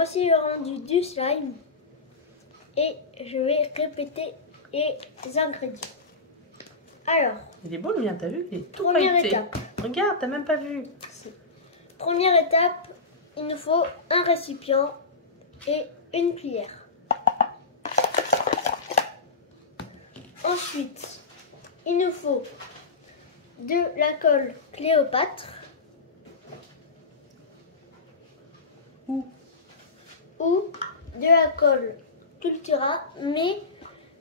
voici le rendu du slime. Et je vais répéter les ingrédients. Alors, il est beau le mien, t'as vu? Il est tout première pailleté. étape. Regarde, t'as même pas vu. Première étape, il nous faut un récipient et une cuillère. Ensuite, il nous faut de la colle Cléopâtre Où? ou de la colle Cultura, mais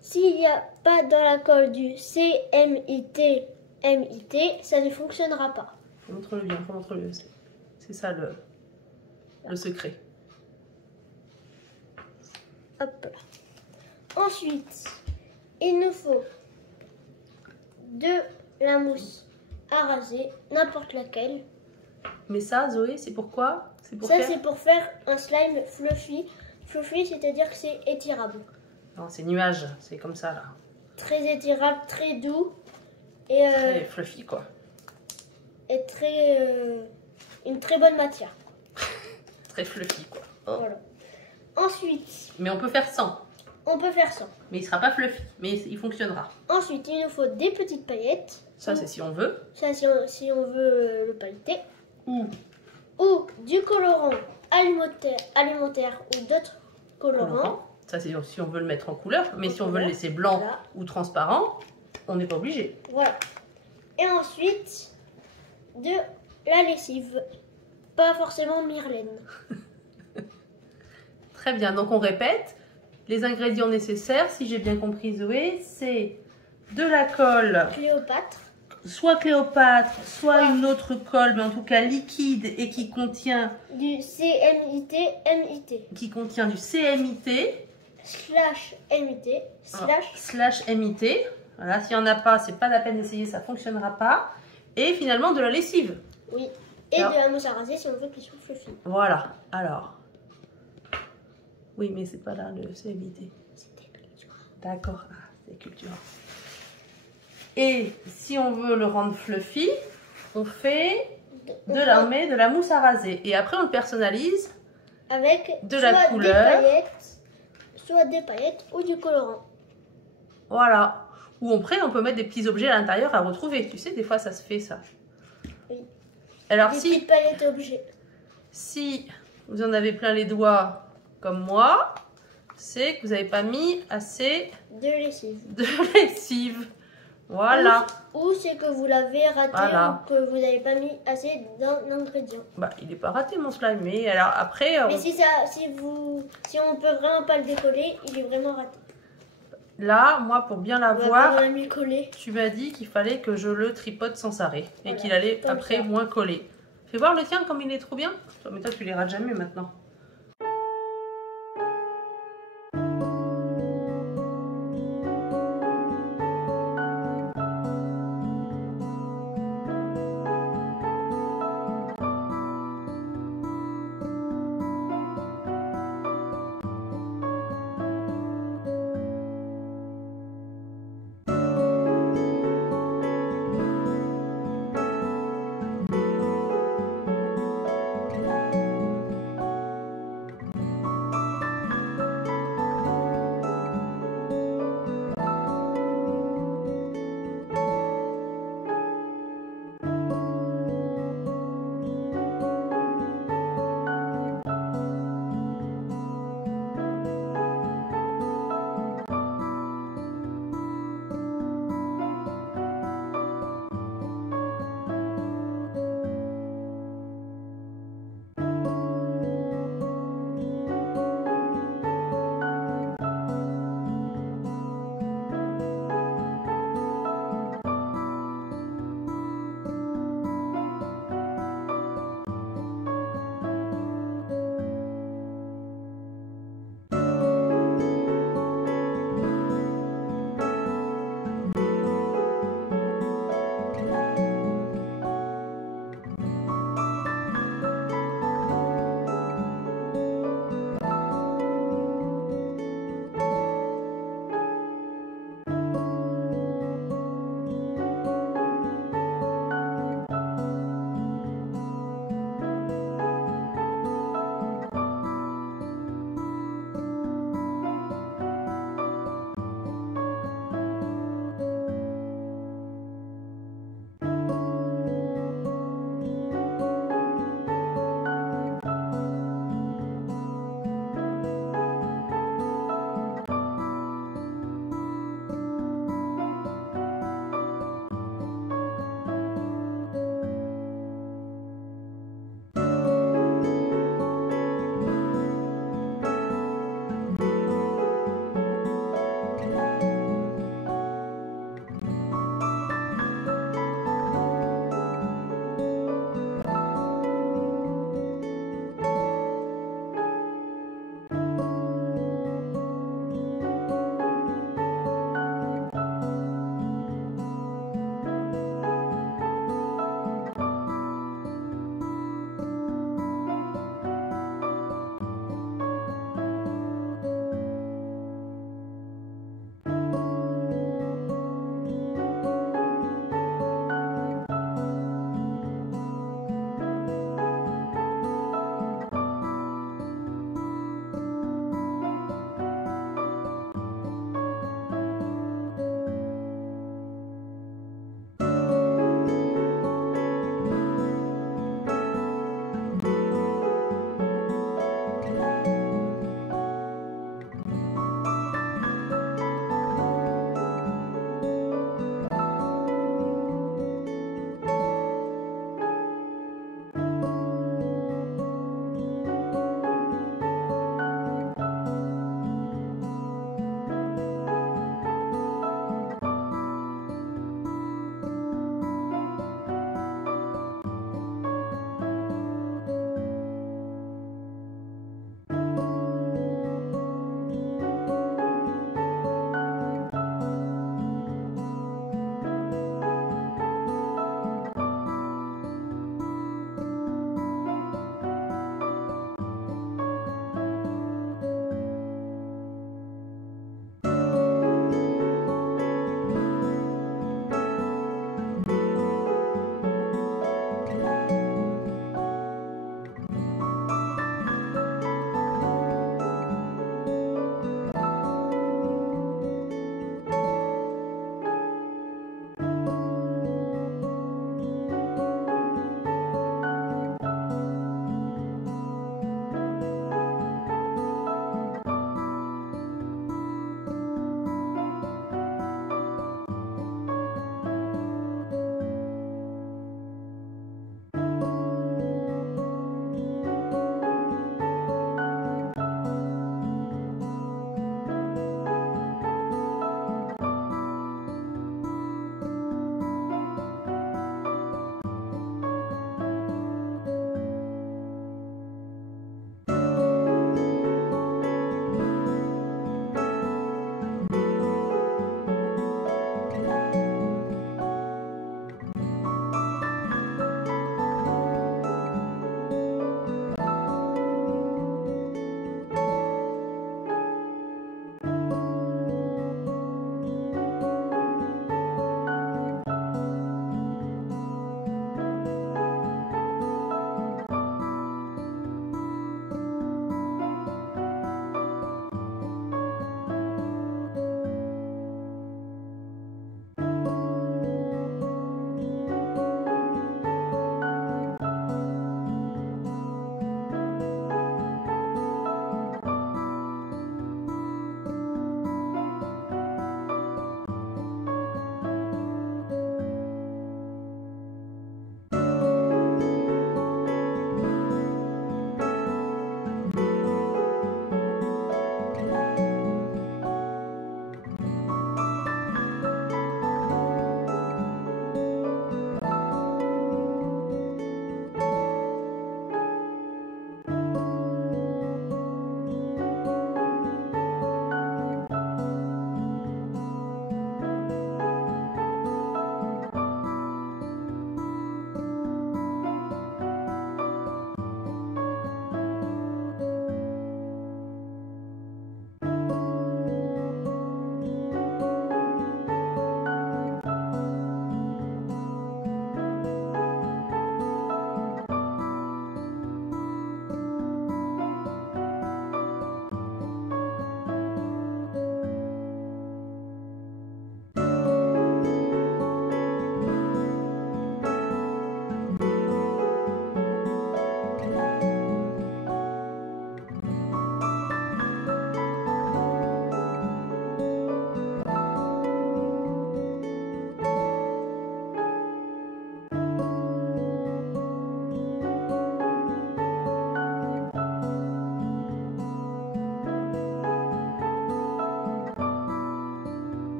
s'il n'y a pas dans la colle du CMYT, ça ne fonctionnera pas. Montre-le bien, montre-le. C'est ça le secret. Hop là. Ensuite, il nous faut de la mousse à raser, n'importe laquelle. Mais ça, Zoé, c'est pourquoi? C'est pour Ça, faire... c'est pour faire un slime fluffy. Fluffy, c'est-à-dire que c'est étirable. Non, c'est nuage, c'est comme ça là. Très étirable, très doux et, Très fluffy quoi. et une très bonne matière. Très fluffy quoi. Oh. Voilà. Ensuite, Mais on peut faire sans. on peut faire ça. Mais il sera pas fluffy, mais il fonctionnera. Ensuite, il nous faut des petites paillettes. Ça, c'est si on veut. Ça, si on veut le pailleter. Ou Ou du colorant alimentaire ou d'autres colorants. Ça, c'est si on veut le mettre en couleur. Mais si on veut le laisser blanc ou transparent, on n'est pas obligé. Voilà. Et ensuite, de la lessive. Pas forcément Myrlaine. Très bien, donc on répète. Les ingrédients nécessaires, si j'ai bien compris Zoé, c'est de la colle, Cléopâtre. soit Cléopâtre, soit une autre colle, mais en tout cas liquide et qui contient Du CMYT, du CMYT slash MIT, slash MIT. Voilà, s'il n'y en a pas, c'est pas la peine d'essayer, ça fonctionnera pas. Et finalement de la lessive. oui. Et alors, de la mousse à raser si on veut qu'il soit fluffy. Voilà, alors. Oui, mais c'est pas là le CMIT. C'était culture. D'accord, ah, c'est culture. Et si on veut le rendre fluffy, on fait de la mousse à raser. Et après, on le personnalise avec de la couleur. Soit des paillettes ou du colorant. Voilà. Ou après, on peut mettre des petits objets à l'intérieur à retrouver. Tu sais, des fois, ça se fait, ça. Oui. Alors, des petites paillettes objets. Si vous en avez plein les doigts comme moi, c'est que vous n'avez pas mis assez de lessive. De lessive. Voilà. Ou c'est que vous l'avez raté voilà. ou que vous n'avez pas mis assez d'ingrédients. Bah, il n'est pas raté mon slime, mais alors après... Mais si on peut vraiment pas le décoller, il est vraiment raté. Là, moi, pour bien l'avoir, tu m'as dit qu'il fallait que je le tripote sans arrêt. Et voilà, qu'il allait après moins coller. Fais voir le tien comme il est trop bien. Mais toi, tu les rates jamais maintenant.